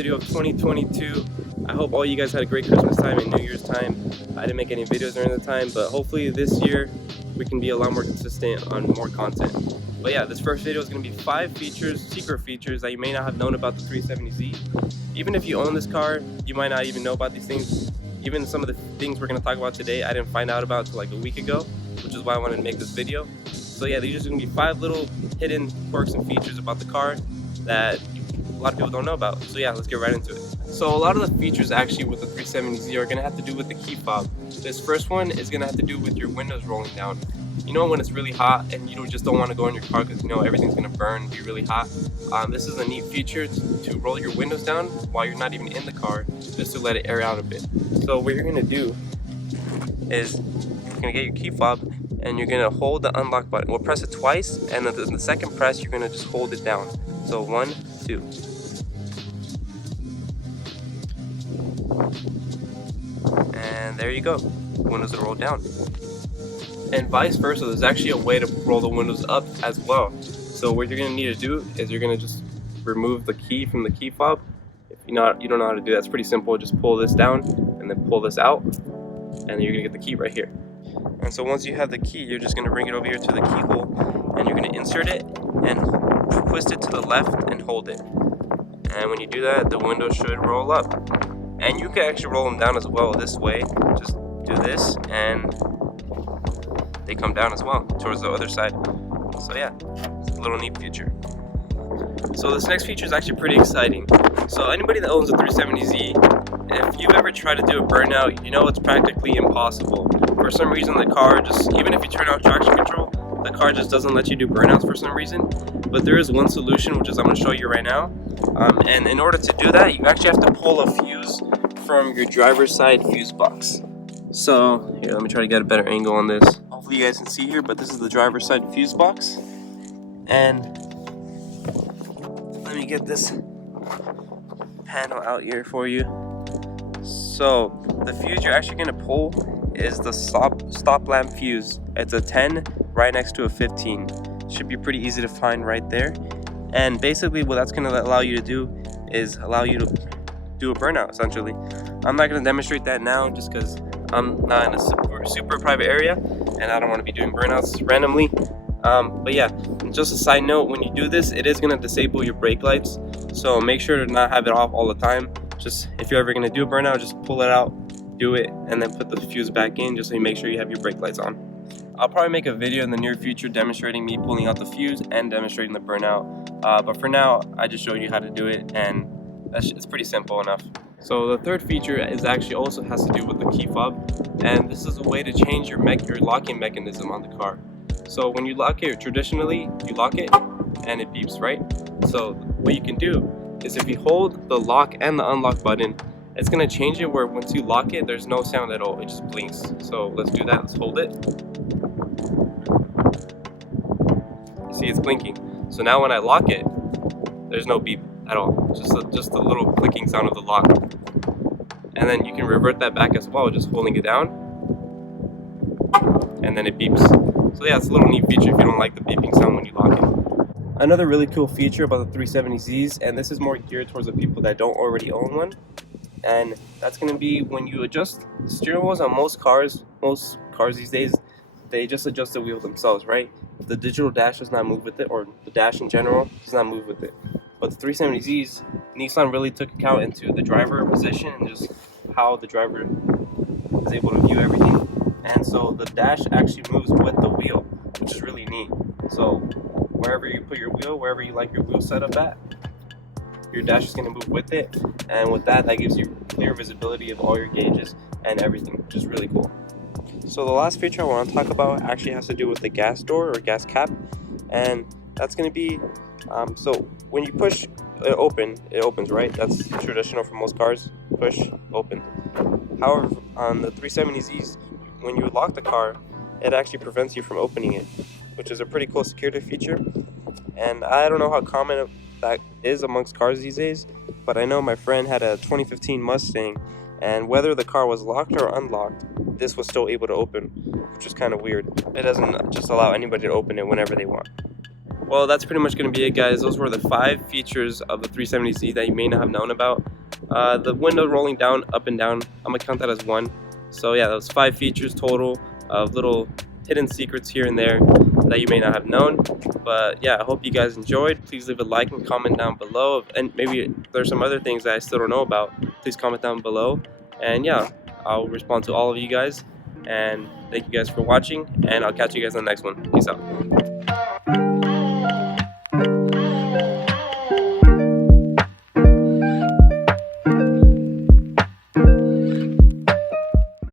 video of 2022. I hope all you guys had a great Christmas time and New Year's time. I didn't make any videos during the time, but hopefully this year we can be a lot more consistent on more content. But yeah, this first video is going to be 5 features, secret features that you may not have known about the 370Z. Even if you own this car, you might not even know about these things. Even some of the things we're going to talk about today, I didn't find out about until like a week ago, which is why I wanted to make this video. So yeah, these are going to be 5 little hidden quirks and features about the car that a lot of people don't know about. So yeah, let's get right into it. So a lot of the features actually with the 370Z are going to have to do with the key fob. This first one is going to have to do with your windows rolling down. You know when it's really hot and you just don't want to go in your car because you know everything's going to burn and be really hot. This is a neat feature to roll your windows down while you're not even in the car, just to let it air out a bit. So what you're going to do is you're going to get your key fob and you're going to hold the unlock button. We'll press it twice, and then the second press you're going to just hold it down. So 1, 2. And there you go. The windows are rolled down. And vice versa, there's actually a way to roll the windows up as well. So what you're going to need to do is you're going to just remove the key from the key fob. If you don't know how to do that, it's pretty simple. Just pull this down and then pull this out, and you're going to get the key right here. And so once you have the key, you're just going to bring it over here to the keyhole, and you're going to insert it and twist it to the left and hold it. And when you do that, the window should roll up. And you can actually roll them down as well this way. Just do this and they come down as well towards the other side. So yeah, it's a little neat feature. So this next feature is actually pretty exciting. So anybody that owns a 370Z, if you've ever tried to do a burnout, you know it's practically impossible. For some reason the car just, even if you turn off traction control, the car just doesn't let you do burnouts for some reason. But there is one solution, which is I'm going to show you right now. And in order to do that, you actually have to pull a fuse from your driver's side fuse box. So here, let me try to get a better angle on this. Hopefully you guys can see here, but this is the driver's side fuse box. And let me get this panel out here for you. So the fuse you're actually going to pull is the stop lamp fuse. It's a 10 right next to a 15. Should be pretty easy to find right there. And basically what that's going to allow you to do is allow you to do a burnout essentially. I'm not going to demonstrate that now just because I'm not in a super private area and I don't want to be doing burnouts randomly. But yeah, just a side note, when you do this, it is going to disable your brake lights. So make sure to not have it off all the time. Just if you're ever going to do a burnout, just pull it out, do it, and then put the fuse back in just so you make sure you have your brake lights on. I'll probably make a video in the near future demonstrating me pulling out the fuse and demonstrating the burnout. But for now, I just showed you how to do it, and it's pretty simple enough. So the third feature is actually also has to do with the key fob, and this is a way to change your locking mechanism on the car. So when you lock it, traditionally you lock it and it beeps, right? So what you can do is if you hold the lock and the unlock button, it's going to change it where once you lock it, there's no sound at all, it just blinks. So let's do that, let's hold it. You see it's blinking. So now when I lock it, there's no beep at all, just a little clicking sound of the lock. And then you can revert that back as well, just holding it down, and then it beeps. So yeah, it's a little neat feature if you don't like the beeping sound when you lock it. Another really cool feature about the 370Zs, and this is more geared towards the people that don't already own one, and that's going to be when you adjust the steering wheels on most cars these days, they just adjust the wheel themselves, right? The digital dash does not move with it, or the dash in general does not move with it. But the 370Zs, Nissan really took account into the driver position and just how the driver is able to view everything. And so the dash actually moves with the wheel, which is really neat. So wherever you put your wheel, wherever you like your wheel setup at, your dash is going to move with it. And with that gives you clear visibility of all your gauges and everything, which is really cool. So the last feature I want to talk about actually has to do with the gas door or gas cap. And that's going to be, so when you push it open, it opens, right? That's traditional for most cars, push, open. However, on the 370Zs, when you lock the car, it actually prevents you from opening it, which is a pretty cool security feature. And I don't know how common that is amongst cars these days, but I know my friend had a 2015 Mustang, and whether the car was locked or unlocked, this was still able to open, which is kind of weird. It doesn't just allow anybody to open it whenever they want. Well, that's pretty much going to be it, guys. Those were the 5 features of the 370Z that you may not have known about. The window rolling down, up and down, I'm going to count that as 1. So yeah, those 5 features total of little hidden secrets here and there that you may not have known. But yeah, I hope you guys enjoyed. Please leave a like and comment down below. And maybe there's some other things that I still don't know about. Please comment down below. And yeah, I'll respond to all of you guys. And thank you guys for watching. And I'll catch you guys on the next one. Peace out.